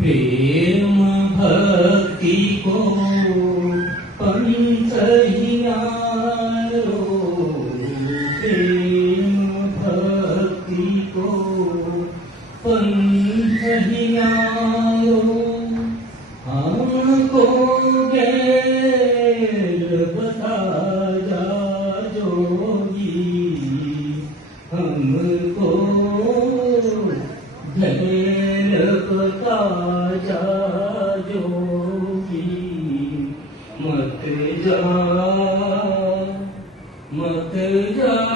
प्रेम भक्ति को पंथ ही न्यारो, प्रेम भक्ति को पंथ ही न्यारो। हमको गैर बता जा जोगी, हमको गैर बता जा जोगी। मत जा, मत जा